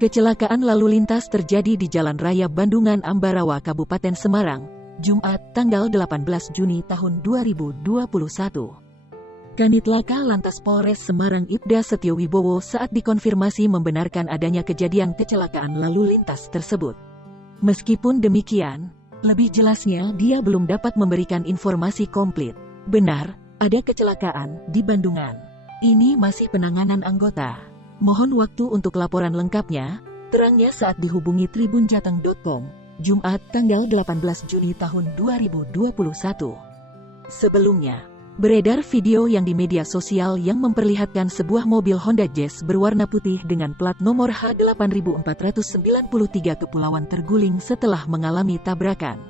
Kecelakaan lalu lintas terjadi di Jalan Raya Bandungan Ambarawa, Kabupaten Semarang, Jumat, tanggal 18 Juni tahun 2021. Kanit Laka Lantas Polres Semarang Ibda Setiowibowo saat dikonfirmasi membenarkan adanya kejadian kecelakaan lalu lintas tersebut. Meskipun demikian, lebih jelasnya dia belum dapat memberikan informasi komplit. Benar, ada kecelakaan di Bandungan. Ini masih penanganan anggota. Mohon waktu untuk laporan lengkapnya, terangnya saat dihubungi tribunjateng.com, Jumat tanggal 18 Juni tahun 2021. Sebelumnya, beredar video yang di media sosial yang memperlihatkan sebuah mobil Honda Jazz berwarna putih dengan plat nomor H8493 Kepulauan terguling setelah mengalami tabrakan.